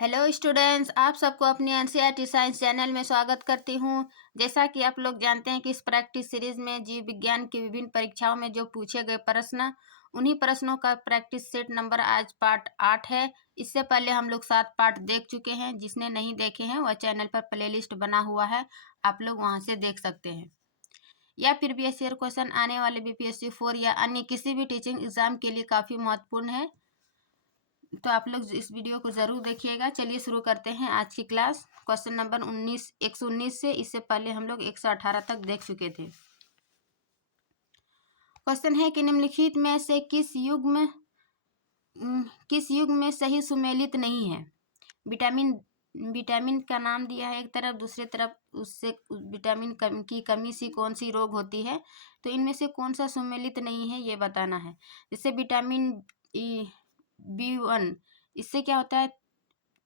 Hello students, आप सबको अपनी एनसीईआरटी साइंस चैनल में स्वागत करती हूँ। जैसा कि आप लोग जानते हैं कि इस प्रैक्टिस सीरीज में जीव विज्ञान की विभिन्न परीक्षाओं में जो पूछे गए प्रश्न, उन्हीं प्रश्नों का प्रैक्टिस सेट नंबर आज पार्ट 8 है। इससे पहले हम लोग 7 पार्ट देख चुके हैं। जिसने नहीं देखे हैं वह चैनल पर प्लेलिस्ट बना हुआ है, आप लोग वहाँ से देख सकते हैं। या फिर प्रीवियस ईयर क्वेश्चन आने वाले बीपीएससी 4 या अन्य किसी भी टीचिंग एग्जाम के लिए काफ़ी महत्वपूर्ण है, तो आप लोग इस वीडियो को ज़रूर देखिएगा। चलिए शुरू करते हैं आज की क्लास। क्वेश्चन नंबर 119 से, इससे पहले हम लोग 118 तक देख चुके थे। क्वेश्चन है कि निम्नलिखित में से किस युग में सही सुमेलित नहीं है। विटामिन का नाम दिया है एक तरफ, दूसरी तरफ उससे विटामिन की कमी से कौन सी रोग होती है, तो इनमें से कौन सा सुमेलित नहीं है ये बताना है। जैसे विटामिन B1, इससे क्या होता है,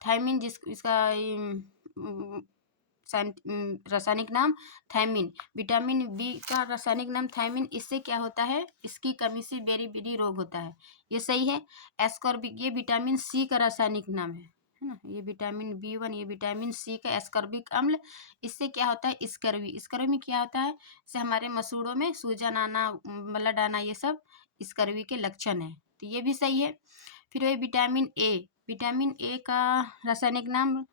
थायमिन, इसका रासायनिक नाम थायमिन। विटामिन बी का रासायनिक नाम थायमिन, इससे क्या होता है, इसकी कमी से बेरी रोग होता है, ये सही है। एस्कॉर्बिक, ये विटामिन सी का रासायनिक नाम है ना। ये विटामिन B1, ये विटामिन सी का एस्कॉर्बिक अम्ल, इससे क्या होता है, स्कर्वी। स्कर्वी क्या होता है, इससे हमारे मसूड़ों में सूजन आना, ब्लड आना, ये सब स्कर्वी के लक्षण है, तो ये भी सही है। फिर वही विटामिन ए का रासायनिक नाम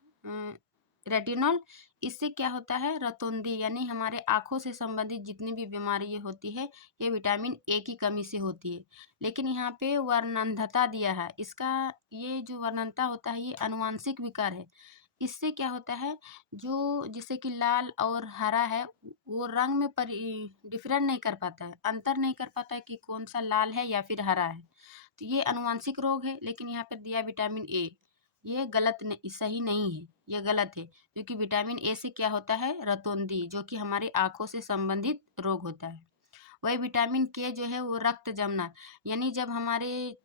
रेटिनॉल, इससे क्या होता है, रतौंधी, यानी हमारे आँखों से संबंधित जितनी भी बीमारी होती है ये विटामिन ए की कमी से होती है। लेकिन यहाँ पे वर्णनता दिया है, इसका ये जो वर्णनता होता है ये आनुवांशिक विकार है। इससे क्या होता है, जो जैसे कि लाल और हरा है, वो रंग में डिफरेंट नहीं कर पाता है, अंतर नहीं कर पाता है कि कौन सा लाल है या फिर हरा है, तो ये आनुवांशिक रोग है। लेकिन यहाँ पर दिया विटामिन ए, ये गलत नहीं, सही नहीं है, ये गलत है, क्योंकि विटामिन ए से क्या होता है, रतौंधी, जो कि हमारी आँखों से संबंधित रोग होता है। वही विटामिन के जो है वो रक्त जमना, यानी जब हमारे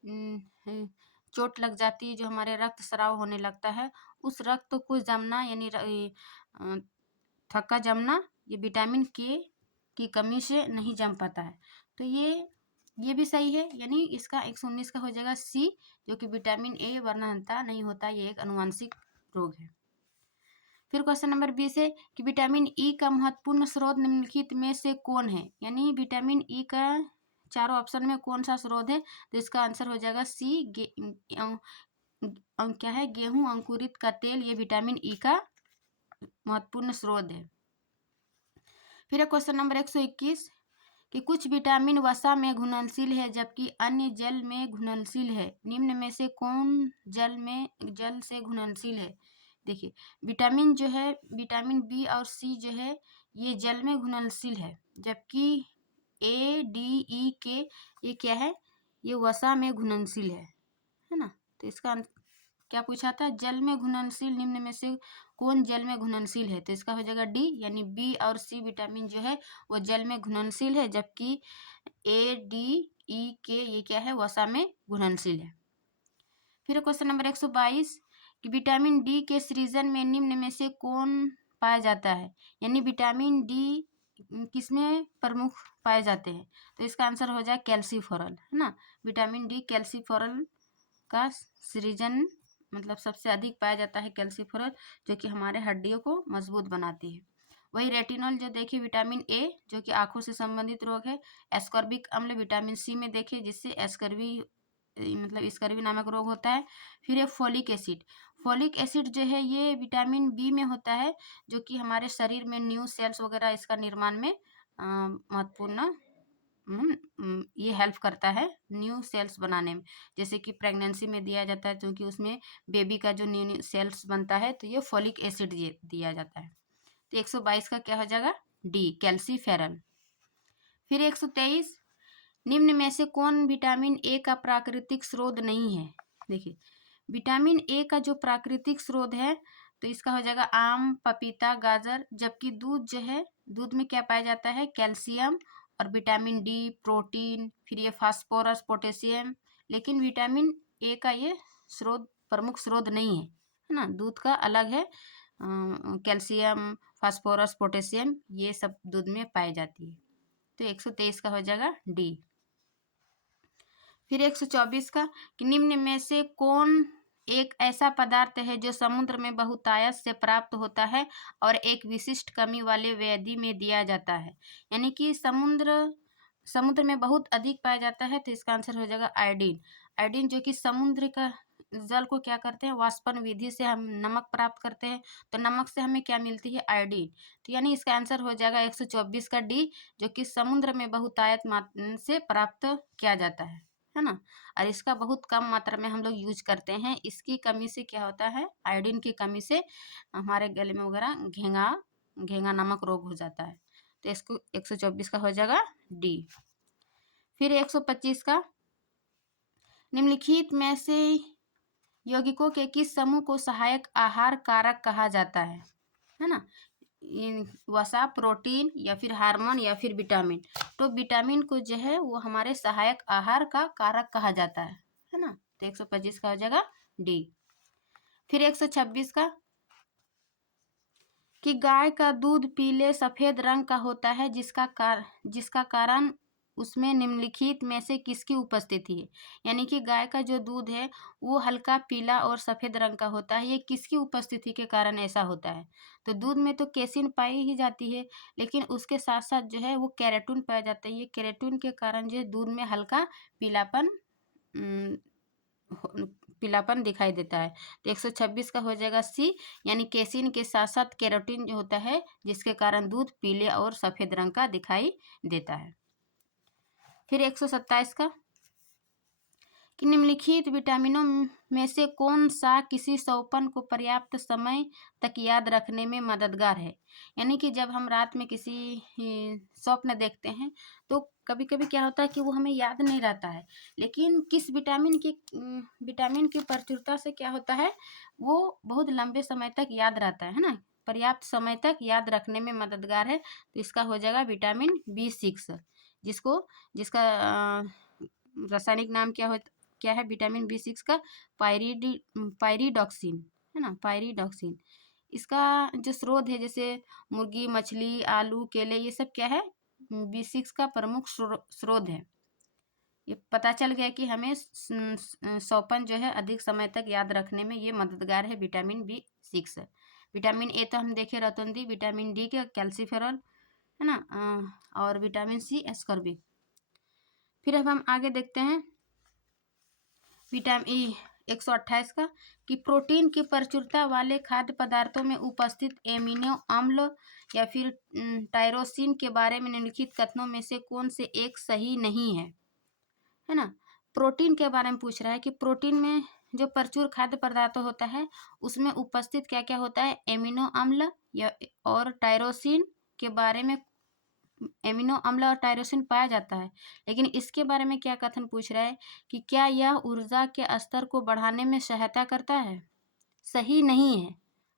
चोट लग जाती है, जो हमारे रक्त स्राव होने लगता है, उस रक्त को जमना यानी थक्का जमना, ये विटामिन के की कमी से नहीं जम पाता है, तो ये भी सही है। यानी इसका 119 का हो जाएगा सी, जो कि विटामिन ए वर्णनता नहीं होता, ये एक आनुवांशिक रोग है। फिर क्वेश्चन नंबर 20 है कि विटामिन ई का महत्वपूर्ण स्रोत निम्नलिखित में से कौन है। यानी विटामिन ई का चारों ऑप्शन में कौन सा स्रोत है, तो इसका आंसर हो जाएगा सी, क्या है, गेहूं अंकुरित का तेल, ये विटामिन ई का महत्वपूर्ण स्रोत है। फिर क्वेश्चन नंबर 121 कि कुछ विटामिन वसा में घुलनशील है जबकि अन्य जल में घुलनशील है, निम्न में से कौन जल से घुलनशील है। देखिए, विटामिन जो है, विटामिन बी और सी जो है ये जल में घुलनशील है, जबकि ए डी ई के ये क्या है, ये वसा में घुलनशील है ना। तो इसका क्या पूछा था, जल में घुलनशील निम्न में से कौन जल में घुलनशील है, तो इसका हो जाएगा डी, यानी बी और सी विटामिन जो है वो जल में घुलनशील है, जबकि ए डी ई के ये क्या है, वसा में घुलनशील है। फिर क्वेश्चन नंबर 122 कि विटामिन डी के सृजन में निम्न में से कौन पाया जाता है। यानी विटामिन डी किसमें प्रमुख पाए जाते हैं, तो इसका आंसर हो जाए कैल्सीफेरॉल, है ना। विटामिन डी कैल्सीफेरॉल का सृजन मतलब सबसे अधिक पाया जाता है कैल्सीफेरॉल, जो कि हमारे हड्डियों को मजबूत बनाती है। वही रेटिनॉल जो देखिए विटामिन ए, जो कि आंखों से संबंधित रोग है। एस्कॉर्बिक अम्ल विटामिन सी में देखिए, जिससे एस्कर्वी मतलब स्कर्वी नामक रोग होता है। फिर ये फोलिक एसिड जो है ये विटामिन बी में होता है, जो कि हमारे शरीर में न्यू सेल्स वगैरह इसका निर्माण में महत्वपूर्ण ये हेल्प करता है न्यू सेल्स बनाने में। जैसे कि प्रेगनेंसी में दिया जाता है, क्योंकि उसमें बेबी का जो न्यू सेल्स बनता है, तो ये फोलिक एसिड दिया जाता है। तो 122 का क्या हो जाएगा, डी, कैल्सीफेरल। फिर 123 निम्न में से कौन विटामिन ए का प्राकृतिक स्रोत नहीं है। देखिए, विटामिन ए का जो प्राकृतिक स्रोत है, तो इसका हो जाएगा आम, पपीता, गाजर, जबकि दूध जो है, दूध में क्या पाया जाता है, कैल्शियम और विटामिन डी, प्रोटीन, फिर ये फास्फोरस, पोटेशियम। लेकिन विटामिन ए का ये स्रोत, प्रमुख स्रोत नहीं है ना, दूध का अलग है। कैल्शियम, फास्फोरस, पोटेशियम ये सब दूध में पाई जाती है, तो 123 का हो जाएगा डी। फिर 124 का कि निम्न में से कौन एक ऐसा पदार्थ है जो समुद्र में बहुतायत से प्राप्त होता है और एक विशिष्ट कमी वाले व्यधि में दिया जाता है। यानी कि समुद्र में बहुत अधिक पाया जाता है, तो इसका आंसर हो जाएगा आयोडीन। आयोडीन जो कि समुद्र का जल को क्या करते हैं, वाष्पन विधि से हम नमक प्राप्त करते हैं, तो नमक से हमें क्या मिलती है, आयोडीन। तो यानी इसका आंसर हो जाएगा 124 का डी, जो कि समुद्र में बहुतायत मात्रा से प्राप्त किया जाता है ना। और इसका बहुत कम मात्रा में हम लोग यूज करते हैं। इसकी कमी से क्या होता है, आयोडीन की कमी से हमारे गले में वगैरह घेंगा नामक रोग हो जाता है। तो इसको 124 का हो जाएगा डी। फिर 125 का, निम्नलिखित में से यौगिकों के किस समूह को सहायक आहार कारक कहा जाता है ना। वसा, प्रोटीन या फिर हार्मोन या फिर विटामिन। तो विटामिन को जो है वो हमारे सहायक आहार का कारक कहा जाता है ना। तो 125 का हो जाएगा डी। फिर 126 का, कि गाय का दूध पीले सफेद रंग का होता है, जिसका कारण उसमें निम्नलिखित में से किसकी उपस्थिति है। यानी कि गाय का जो दूध है वो हल्का पीला और सफेद रंग का होता है, ये किसकी उपस्थिति के कारण ऐसा होता है। तो दूध में तो केसिन पाई ही जाती है, लेकिन उसके साथ साथ जो है वो केराटिन पाया जाता है। ये केराटिन के कारण जो है दूध में हल्का पीलापन दिखाई देता है। तो 126 का हो जाएगा सी, यानी केसिन के साथ साथ केराटिन जो होता है, जिसके कारण दूध पीले और सफेद रंग का दिखाई देता है। फिर 127 का, कि निम्नलिखित विटामिनों में से कौन सा किसी स्वप्न को पर्याप्त समय तक याद रखने में मददगार है। यानी कि जब हम रात में किसी स्वप्न देखते हैं तो कभी कभी क्या होता है कि वो हमें याद नहीं रहता है, लेकिन किस विटामिन की प्रचुरता से क्या होता है, वो बहुत लंबे समय तक याद रहता है ना, पर्याप्त समय तक याद रखने में मददगार है। तो इसका हो जाएगा विटामिन B6, जिसका रासायनिक नाम क्या है विटामिन B6 का, पायरिडॉक्सिन है ना, पायरिडॉक्सिन। इसका जो स्रोत है, जैसे मुर्गी, मछली, आलू, केले, ये सब क्या है, B6 का प्रमुख स्रोत है। ये पता चल गया कि हमें स्वप्न जो है अधिक समय तक याद रखने में ये मददगार है विटामिन B6। विटामिन ए तो हम देखे रतौंधी, विटामिन डी का कैल्सीफेरॉल है ना, और विटामिन सी एस्कॉर्बिक। फिर अब हम आगे देखते हैं विटामिन ई 128 का, कि प्रोटीन की प्रचुरता वाले खाद्य पदार्थों में उपस्थित एमिनो अम्ल या फिर टायरोसिन के बारे में निम्नलिखित कथनों में से कौन से एक सही नहीं है ना। प्रोटीन के बारे में पूछ रहा है कि प्रोटीन में जो प्रचुर खाद्य पदार्थ होता है उसमें उपस्थित क्या क्या होता है, एमिनो अम्ल या और टायरोसिन के बारे में, एमिनो अम्ल और टायरोसिन पाया जाता है, लेकिन इसके बारे में क्या कथन पूछ रहा है कि क्या यह ऊर्जा के स्तर को बढ़ाने में सहायता करता है, सही नहीं है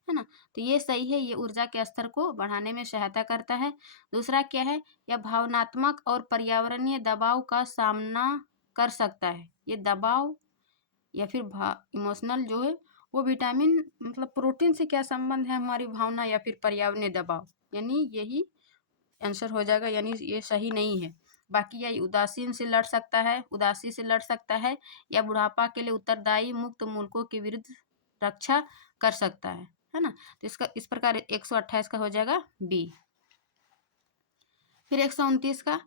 ना। तो ये सही है, ये ऊर्जा के स्तर को बढ़ाने में सहायता करता है। दूसरा क्या है, यह भावनात्मक और पर्यावरणीय दबाव का सामना कर सकता है। ये दबाव या फिर इमोशनल जो है वो विटामिन, मतलब प्रोटीन से क्या संबंध है, हमारी भावना या फिर पर्यावरणीय दबाव, यानी यही आंसर हो जाएगा, यानी ये सही नहीं है। बाकी यह उदासीन से लड़ सकता है, उदासी से लड़ सकता है, या बुढ़ापा के लिए उत्तरदायी मुक्त मूलकों के विरुद्ध रक्षा कर सकता है ना। तो इसका इस प्रकार 128 का हो जाएगा बी। फिर 129 का,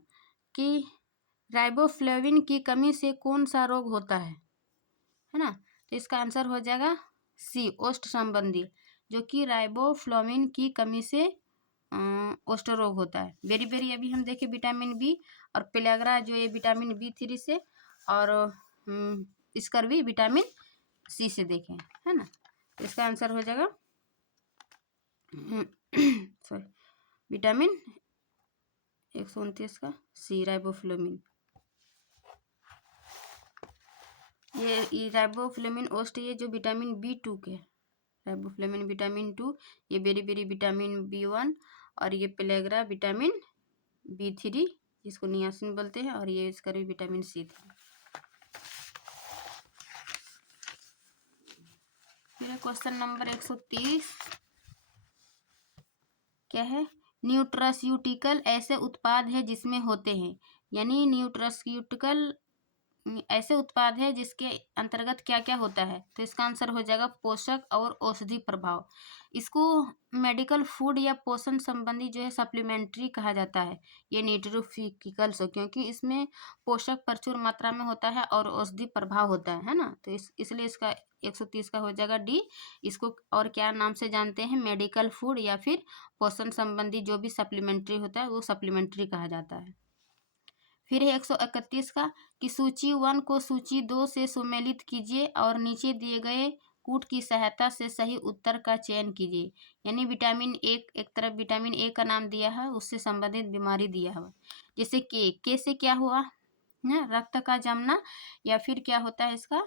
कि राइबोफ्लेविन की कमी से कौन सा रोग होता है ना। तो इसका आंसर हो जाएगा सी, ओष्ठ संबंधी, जो कि राइबोफ्लेविन की कमी से ओष्ठ रोग होता है। बेरी बेरी अभी हम देखे विटामिन बी, और पेलाग्रा जो है विटामिन B3 से, और इसकर भी विटामिन सी से देखें है ना। तो इसका आंसर हो जाएगा सॉरी विटामिन 129 का सी, राइबोफ्लेविन। ये राइबोफ्लेविन ओष्ठ, ये जो विटामिन B2 के, राइबोफ्लेविन विटामिन 2, ये बेरी बेरी विटामिन B1, और ये पेलाग्रा विटामिन B3 जिसको नियासिन बोलते हैं, और ये इसका भी विटामिन C3। मेरा क्वेश्चन नंबर 130 क्या है, न्यूट्रास्यूटिकल ऐसे उत्पाद है जिसमें होते हैं, यानी न्यूट्रास्यूटिकल ऐसे उत्पाद है जिसके अंतर्गत क्या क्या होता है, तो इसका आंसर हो जाएगा पोषक और औषधि प्रभाव। इसको मेडिकल फूड या पोषण संबंधी जो है सप्लीमेंट्री कहा जाता है, ये न्यूट्रोफिकल्स हो, क्योंकि इसमें पोषक प्रचुर मात्रा में होता है और औषधि प्रभाव होता है ना, तो इसलिए इसका 130 का हो जाएगा डी। इसको और क्या नाम से जानते हैं, मेडिकल फूड या फिर पोषण संबंधी जो भी सप्लीमेंट्री होता है वो सप्लीमेंट्री कहा जाता है। फिर है 131 का कि सूची 1 को सूची 2 से सुमेलित कीजिए और नीचे दिए गए कूट की सहायता से सही उत्तर का चयन कीजिए। यानी विटामिन एक तरफ विटामिन ए का नाम दिया है, उससे संबंधित बीमारी दिया हुआ, जैसे के से क्या हुआ ना, रक्त का जमना, या फिर क्या होता है इसका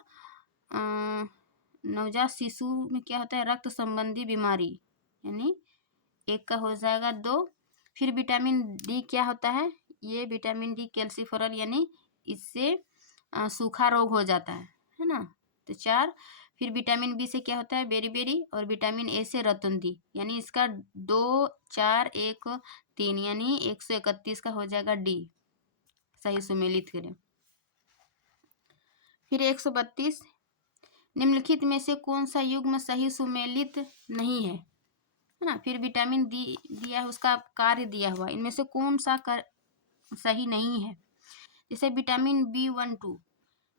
नवजात शिशु में क्या होता है, रक्त संबंधी बीमारी, यानी एक का हो जाएगा 2। फिर विटामिन डी क्या होता है, ये विटामिन डी कैल्सीफेरॉल, यानी इससे सूखा रोग हो जाता है ना, तो 4। फिर विटामिन बी से क्या होता है, बेरी, और विटामिन ए से रतुंदी, यानी इसका 2 4 1 3, यानी 131 का हो जाएगा डी, सही सुमेलित करें। फिर 132, निम्नलिखित में से कौन सा युग्म सही सुमेलित नहीं है ना। फिर विटामिन डी दिया है, उसका कार्य दिया हुआ, इनमें से कौन सा सही नहीं है। जैसे विटामिन B12,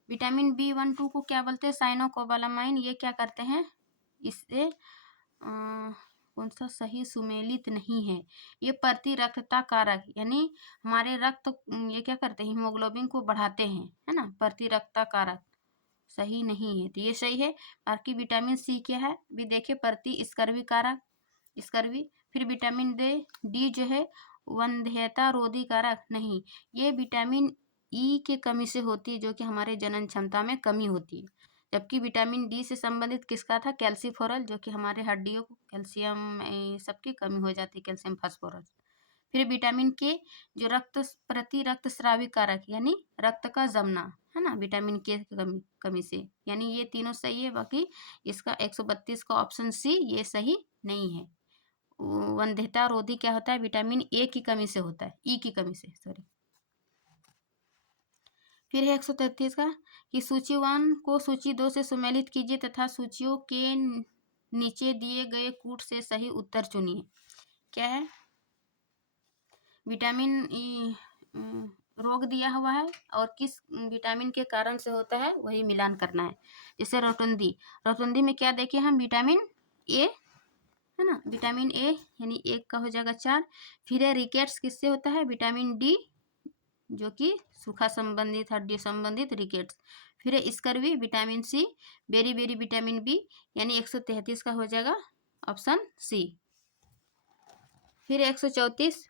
विटामिन B12 को क्या बोलते हैं, साइनोकोबालामाइन, ये क्या करते हैं, इससे कौन सा सही सुमेलित नहीं है, ये प्रतिरक्षता कारक, यानी हमारे रक्त ये क्या करते हैं, हीमोग्लोबिन को बढ़ाते हैं, है ना, प्रतिरक्षता कारक, सही नहीं है, तो ये सही है। बाकी विटामिन सी क्या है भी देखिए, प्रतिस्कर्वी कारक, स्कर्वी। फिर विटामिन डी जो है वंध्यता रोधी कारक नहीं, ये विटामिन ई के कमी से होती है, जो कि हमारे जनन क्षमता में कमी होती है। जबकि विटामिन डी से संबंधित किसका था, कैल्सीफोरल, जो कि हमारे हड्डियों को कैल्शियम सबकी कमी हो जाती है, कैल्शियम फास्फोरस। फिर विटामिन के जो रक्तस्रावी कारक, यानी रक्त का जमना, है ना, विटामिन के कमी से, यानी ये तीनों सही है। बाकी इसका 132 का ऑप्शन सी ये सही नहीं है। वंध्यता रोधी क्या होता है, विटामिन ए की कमी से होता है, ई की कमी से, सॉरी। फिर है 133 का कि सूची 1 को सूची 2 से सुमेलित कीजिए तथा सूचियों के नीचे दिए गए कूट से सही उत्तर चुनिए। क्या है, विटामिन ई रोग दिया हुआ है और किस विटामिन के कारण से होता है वही मिलान करना है। जैसे रोटुंदी में क्या देखे हम, विटामिन ए, है ना, विटामिन ए, यानी एक का हो जाएगा 4। फिर है रिकेट्स, किससे होता है, विटामिन डी, जो कि सूखा संबंधित, हड्डी संबंधित रिकेट्स। फिर है scurvy, vitamin C, beriberi vitamin B, यानी 133 का हो जाएगा ऑप्शन सी। फिर 134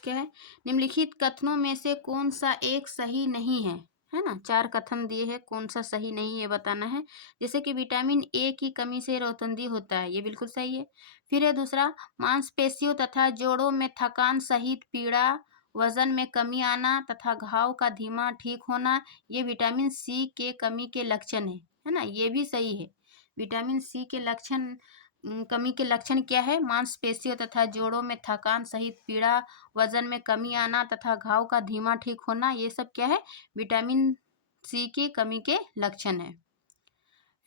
क्या है, निम्नलिखित कथनों में से कौन सा एक सही नहीं है ना, 4 कथन दिए हैं, कौन सा सही नहीं है बताना है। जैसे कि विटामिन ए की कमी से रोतंदी होता है, ये बिल्कुल सही है। फिर है दूसरा, मांसपेशियों तथा जोड़ों में थकान सहित पीड़ा, वजन में कमी आना तथा घाव का धीमा ठीक होना, ये विटामिन सी के कमी के लक्षण है ना, ये भी सही है। विटामिन सी के लक्षण, कमी के लक्षण क्या है, मांसपेशियों तथा जोड़ों में थकान सहित पीड़ा, वजन में कमी आना तथा घाव का धीमा ठीक होना, ये सब क्या है, विटामिन सी की कमी के लक्षण है।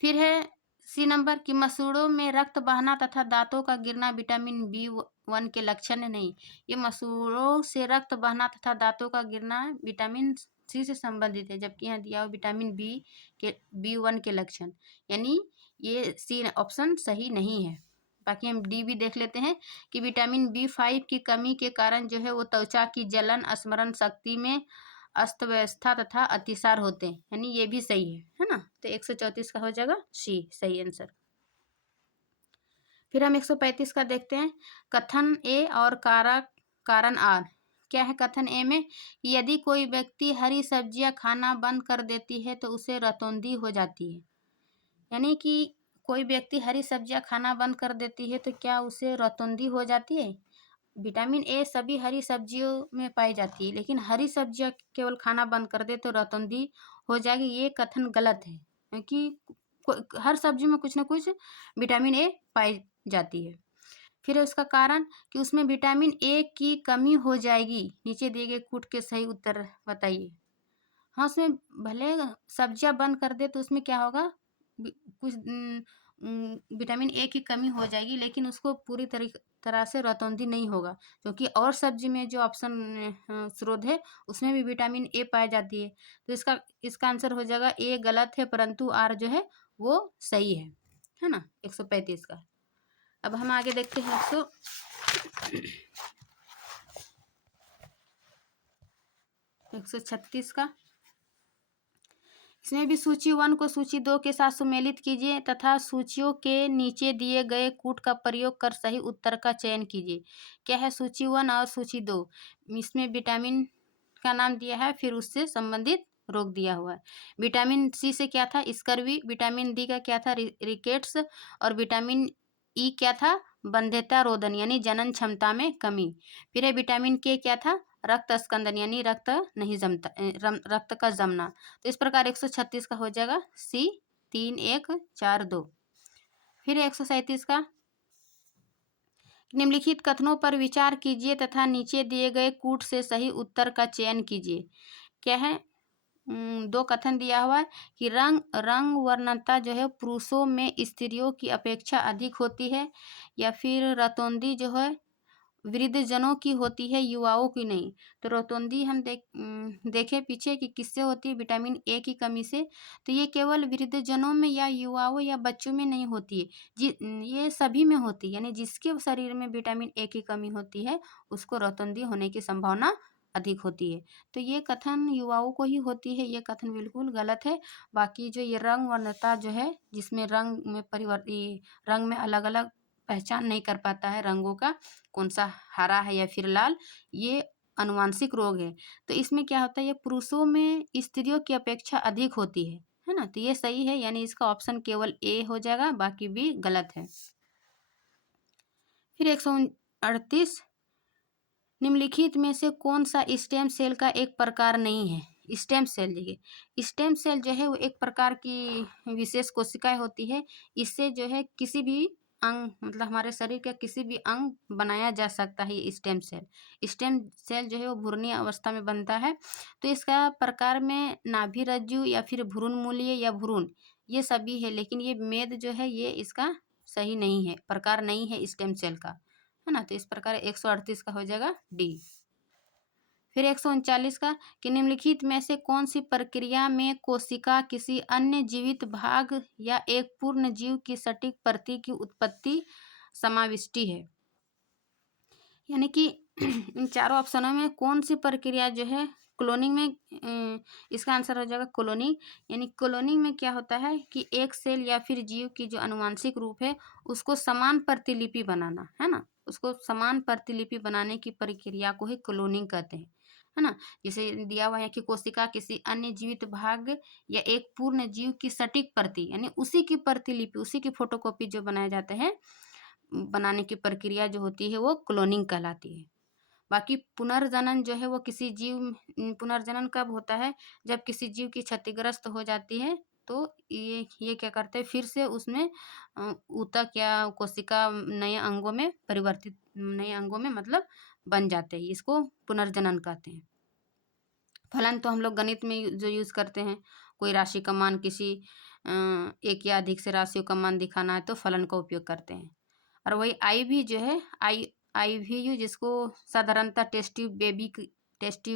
फिर है सी नंबर कि मसूड़ों में रक्त बहना तथा दांतों का गिरना विटामिन B1 के लक्षण नहीं, ये मसूड़ों से रक्त बहना तथा दांतों का गिरना विटामिन सी से संबंधित है, जबकि यहाँ दिया हुआ विटामिन B1 के लक्षण, यानी ये सी ऑप्शन सही नहीं है। बाकी हम डी भी देख लेते हैं कि विटामिन B5 की कमी के कारण जो है वो त्वचा की जलन, स्मरण शक्ति में अस्त व्यवस्था तथा अतिसार होते हैं, यानी ये भी सही है ना, तो 134 का हो जाएगा सी सही आंसर। फिर हम 135 का देखते हैं, कथन ए और कारण आर। क्या है कथन ए में, यदि कोई व्यक्ति हरी सब्जियां खाना बंद कर देती है तो उसे रतौंधी हो जाती है, यानी कि कोई व्यक्ति हरी सब्जियां खाना बंद कर देती है तो क्या उसे रतौंधी हो जाती है। विटामिन ए सभी हरी सब्जियों में पाई जाती है, लेकिन हरी सब्जियां केवल खाना बंद कर दे तो रतौंधी हो जाएगी, ये कथन गलत है, क्योंकि हर सब्जी में कुछ ना कुछ विटामिन ए पाई जाती है। फिर है उसका कारण कि उसमें विटामिन ए की कमी हो जाएगी। नीचे दिए गए कूट के सही उत्तर बताइए। हाँ, उसमें भले सब्जियां बंद कर दे तो उसमें क्या होगा, कुछ विटामिन ए की कमी हो जाएगी, लेकिन उसको पूरी तरह से रतौंधी नहीं होगा, क्योंकि और सब्जी में जो ऑप्शन स्रोत है उसमें भी विटामिन ए पाई जाती है। तो इसका आंसर हो जाएगा ए गलत है, परंतु आर जो है वो सही है ना, 135 का। अब हम आगे देखते हैं 136 का। इसमें भी सूची 1 को सूची 2 के साथ सुमेलित कीजिए तथा सूचियों के नीचे दिए गए कूट का प्रयोग कर सही उत्तर का चयन कीजिए। क्या है सूची 1 और सूची 2? इसमें विटामिन का नाम दिया है, फिर उससे संबंधित रोग दिया हुआ है। विटामिन सी से क्या था, स्कर्वी। विटामिन डी का क्या था, रिकेट्स। और विटामिन ई क्या था, बंध्यता रोधन यानी जनन क्षमता में कमी। फिर है विटामिन के क्या था, रक्त स्कंदन यानी रक्त नहीं जमता, रक्त का जमना। तो इस प्रकार 136 का हो जाएगा सी 3 1 4 2। फिर 137 का, निम्नलिखित कथनों पर विचार कीजिए तथा नीचे दिए गए कूट से सही उत्तर का चयन कीजिए। क्या है, दो कथन दिया हुआ है कि रंग वर्णता जो है पुरुषों में स्त्रियों की अपेक्षा अधिक होती है, या फिर रतौंधी जो है वृद्धजनों की होती है, युवाओं की नहीं। तो रतौंधी हम देखें पीछे कि किससे होती है, विटामिन ए की कमी से। तो ये केवल वृद्धजनों में या युवाओं या बच्चों में नहीं होती है, ये सभी में होती है, यानी जिसके शरीर में विटामिन ए की कमी होती है उसको रतौंधी होने की संभावना अधिक होती है। तो ये कथन युवाओं को ही होती है, ये कथन बिल्कुल गलत है। बाकी जो ये रंग वर्णता जो है, जिसमें रंग में अलग अलग पहचान नहीं कर पाता है रंगों का, कौन सा हरा है या फिर लाल, ये अनुवांशिक रोग है। तो इसमें क्या होता है, ये पुरुषों में स्त्रियों की अपेक्षा अधिक होती है ना। तो ये सही है, यानी इसका ऑप्शन केवल ए हो जाएगा, बाकी भी गलत है। फिर 138, निम्नलिखित में से कौन सा स्टेम सेल का एक प्रकार नहीं है? स्टेम सेल, देखिए स्टेम सेल जो है वो एक प्रकार की विशेष कोशिकाएं होती है। इससे जो है किसी भी अंग, मतलब हमारे शरीर का किसी भी अंग बनाया जा सकता है। ये स्टेम सेल जो है वो भ्रूणीय अवस्था में बनता है। तो इसका प्रकार में नाभि रज्जु या फिर भ्रूण मूल्य या भ्रूण, ये सभी है, लेकिन ये मेद जो है ये इसका सही नहीं है, प्रकार नहीं है स्टेम सेल का, है ना। तो इस प्रकार 138 का हो जाएगा डी। फिर 139 का, कि निम्नलिखित में से कौन सी प्रक्रिया में कोशिका किसी अन्य जीवित भाग या एक पूर्ण जीव की सटीक प्रति की उत्पत्ति समाविष्टि है? यानी कि इन चारों ऑप्शनों में कौन सी प्रक्रिया जो है क्लोनिंग में, इसका आंसर हो जाएगा क्लोनिंग। यानी क्लोनिंग में क्या होता है कि एक सेल या फिर जीव की जो अनुवांशिक रूप है उसको समान प्रतिलिपि बनाना, है ना। उसको समान प्रतिलिपि बनाने की प्रक्रिया को ही क्लोनिंग कहते हैं, है ना। जैसे दिया हुआ है कि कोशिका किसी अन्य जीवित भाग या एक पूर्ण जीव की सटीक प्रति, यानी उसी की प्रतिलिपि, उसी की फोटोकॉपी जो बनाए जाते हैं, बनाने की प्रक्रिया जो होती है वो क्लोनिंग कहलाती है। बाकी पुनर्जनन जो है वो किसी जीव, पुनर्जनन कब होता है, जब किसी जीव की क्षतिग्रस्त हो जाती है, तो ये क्या करते हैं, फिर से उसमें ऊतक या कोशिका नए अंगों में परिवर्तित, नए अंगों में मतलब बन जाते हैं, इसको पुनर्जनन कहते हैं। फलन तो हम लोग गणित में जो यूज़ करते हैं, कोई राशि का मान, किसी एक या अधिक से राशियों का मान दिखाना है तो फलन का उपयोग करते हैं। और वही आई भी जो है, IVU जिसको साधारणतः टेस्ट ट्यूब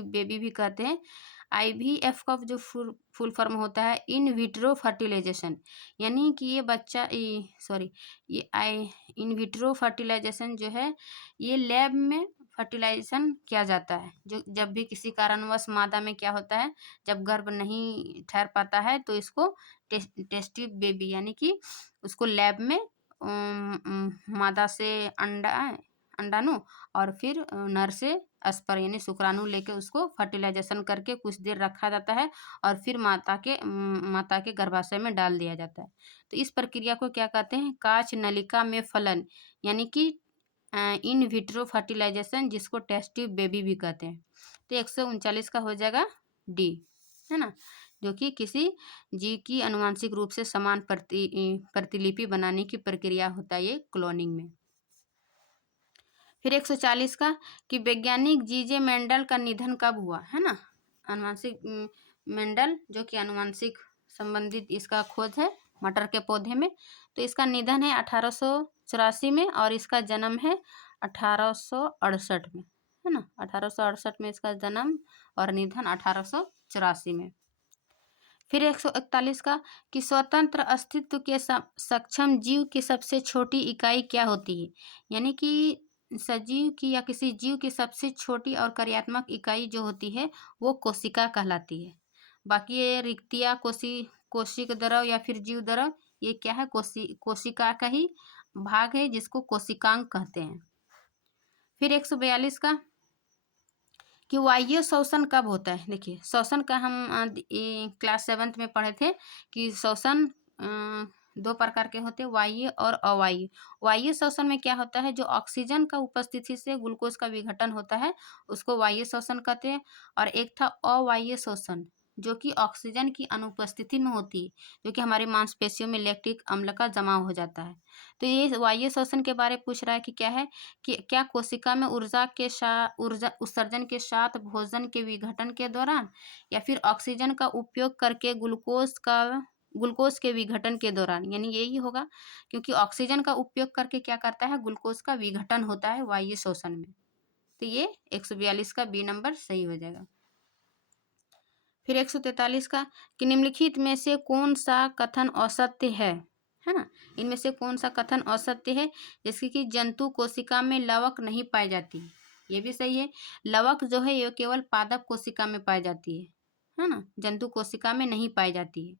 बेबी भी कहते हैं। IVF का जो फुल फॉर्म होता है इन विट्रो फर्टिलाइजेशन, यानी कि ये बच्चा ये इन विट्रो फर्टिलाइजेशन जो है ये लैब में फर्टिलाइजेशन किया जाता है। जो जब भी किसी कारणवश मादा में क्या होता है, जब गर्भ नहीं ठहर पाता है तो इसको टेस्ट ट्यूब बेबी, यानी कि उसको लैब में मादा से अंडाणु और फिर नर से स्पर्म यानी शुक्राणु लेके उसको फर्टिलाइजेशन करके कुछ देर रखा जाता है और फिर माता के गर्भाशय में डाल दिया जाता है। तो इस प्रक्रिया को क्या कहते हैं, काच नलिका में फलन, यानी कि इन विट्रो फर्टिलाइजेशन, जिसको टेस्ट ट्यूब बेबी भी कहते हैं। तो 139 का हो जाएगा डी, है ना, जो कि किसी जीव की अनुवांशिक रूप से समान प्रतिलिपि बनाने की प्रक्रिया होता है ये क्लोनिंग में। फिर 140 का कि वैज्ञानिक जीजे मेंडल का निधन कब हुआ, है ना। अनुवांशिक मेंडल जो कि अनुवांशिक संबंधित इसका खोज है मटर के पौधे में, तो इसका निधन है 1884 में और इसका जन्म है 1868 में, है ना। 1868 में इसका जन्म और निधन 1884 में। फिर 141 का कि स्वतंत्र अस्तित्व के सक्षम जीव की सबसे छोटी इकाई क्या होती है, यानी कि सजीव की या किसी जीव की सबसे छोटी और कार्यात्मक इकाई जो होती है वो कोशिका कहलाती है। बाकी ये रिक्तिया कोशिक द्रव या फिर जीव द्रव ये क्या है, कोशिका का ही भाग है जिसको कोशिकांग कहते हैं। फिर 142 का कि वाह्य श्वसन कब होता है। देखिए श्वसन का हम क्लास 7th में पढ़े थे कि श्वसन 2 प्रकार के होते हैं, वाह्य और अवाह्य। वाह्य श्वसन में क्या होता है, जो ऑक्सीजन का उपस्थिति से ग्लूकोज का विघटन होता है उसको वाह्य श्वसन कहते हैं। और एक था अवाह्य श्वसन जो कि ऑक्सीजन की अनुपस्थिति में होती है, जो कि हमारी मांसपेशियों में लैक्टिक अम्ल का जमाव हो जाता है। तो ये वाह्य श्वसन के बारे में पूछ रहा है कि क्या है कि क्या कोशिका में ऊर्जा उत्सर्जन के साथ भोजन के विघटन के दौरान या फिर ऑक्सीजन का उपयोग करके ग्लूकोज के विघटन के दौरान, यानी यही होगा क्योंकि ऑक्सीजन का उपयोग करके क्या करता है, ग्लूकोज का विघटन होता है वाह्य श्वसन में। तो ये 142 का बी नंबर सही हो जाएगा। फिर 143 का कि निम्नलिखित में से कौन सा कथन असत्य है ना। इनमें से कौन सा कथन असत्य है, जैसे कि जंतु कोशिका में लवक नहीं पाई जाती, ये भी सही है। लवक जो है ये केवल पादप कोशिका में पाई जाती है ना, जंतु कोशिका में नहीं पाई जाती है।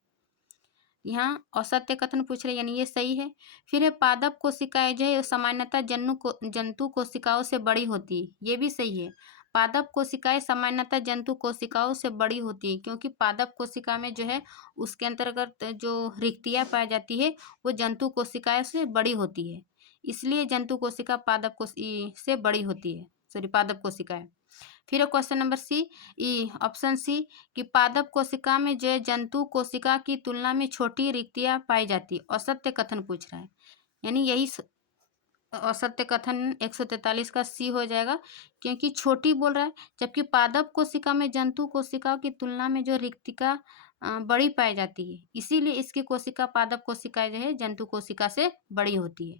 यहाँ असत्य कथन पूछ रहे, यानी ये सही है। फिर है पादप कोशिकाएं जो है सामान्यतः जंतु कोशिकाओं से बड़ी होती है, ये भी सही है। पादप कोशिकाएं सामान्यतः जंतु कोशिकाओं से बड़ी होती है क्योंकि पादप कोशिका में जो है उसके अंतर्गत जो रिक्तियाँ पाई जाती है वो जंतु कोशिकाएं से बड़ी होती है, इसलिए जंतु कोशिका पादप से बड़ी होती है, सॉरी पादप कोशिकाएं। फिर क्वेश्चन नंबर ऑप्शन सी कि पादप कोशिका में जो जंतु कोशिका की तुलना में छोटी रिक्तियाँ पाई जाती, असत्य कथन पूछ रहा है, यानी यही असत्य कथन 143 का सी हो जाएगा क्योंकि छोटी बोल रहा है, जबकि पादप कोशिका में जंतु कोशिकाओं की तुलना में जो रिक्तिका बड़ी पाई जाती है, इसीलिए इसकी कोशिका पादप कोशिका जो है जंतु कोशिका से बड़ी होती है।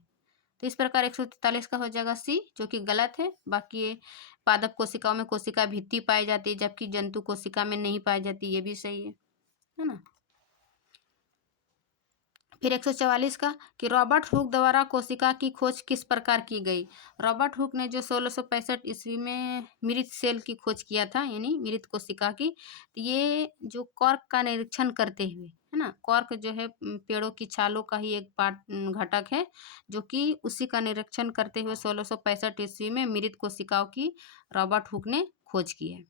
तो इस प्रकार 143 का हो जाएगा सी, जो कि गलत है। बाकी ये पादप कोशिकाओं में कोशिका भित्ति पाई जाती है जबकि जंतु कोशिका में नहीं पाई जाती, ये भी सही है ना। फिर 144 का कि रॉबर्ट हुक द्वारा कोशिका की खोज किस प्रकार की गई। रॉबर्ट हुक ने जो 1665 ईस्वी में मृत सेल की खोज किया था, यानी मृत कोशिका की, तो ये जो कॉर्क का निरीक्षण करते हुए, है ना, कॉर्क जो है पेड़ों की छालों का ही एक घटक है, जो कि उसी का निरीक्षण करते हुए 1665 ईस्वी में मृत कोशिकाओं की रॉबर्ट हुक ने खोज की है।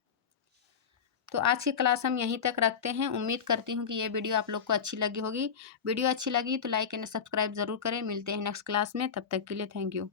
तो आज की क्लास हम यहीं तक रखते हैं। उम्मीद करती हूँ कि ये वीडियो आप लोग को अच्छी लगी होगी। वीडियो अच्छी लगी तो लाइक एंड सब्सक्राइब जरूर करें। मिलते हैं नेक्स्ट क्लास में, तब तक के लिए थैंक यू।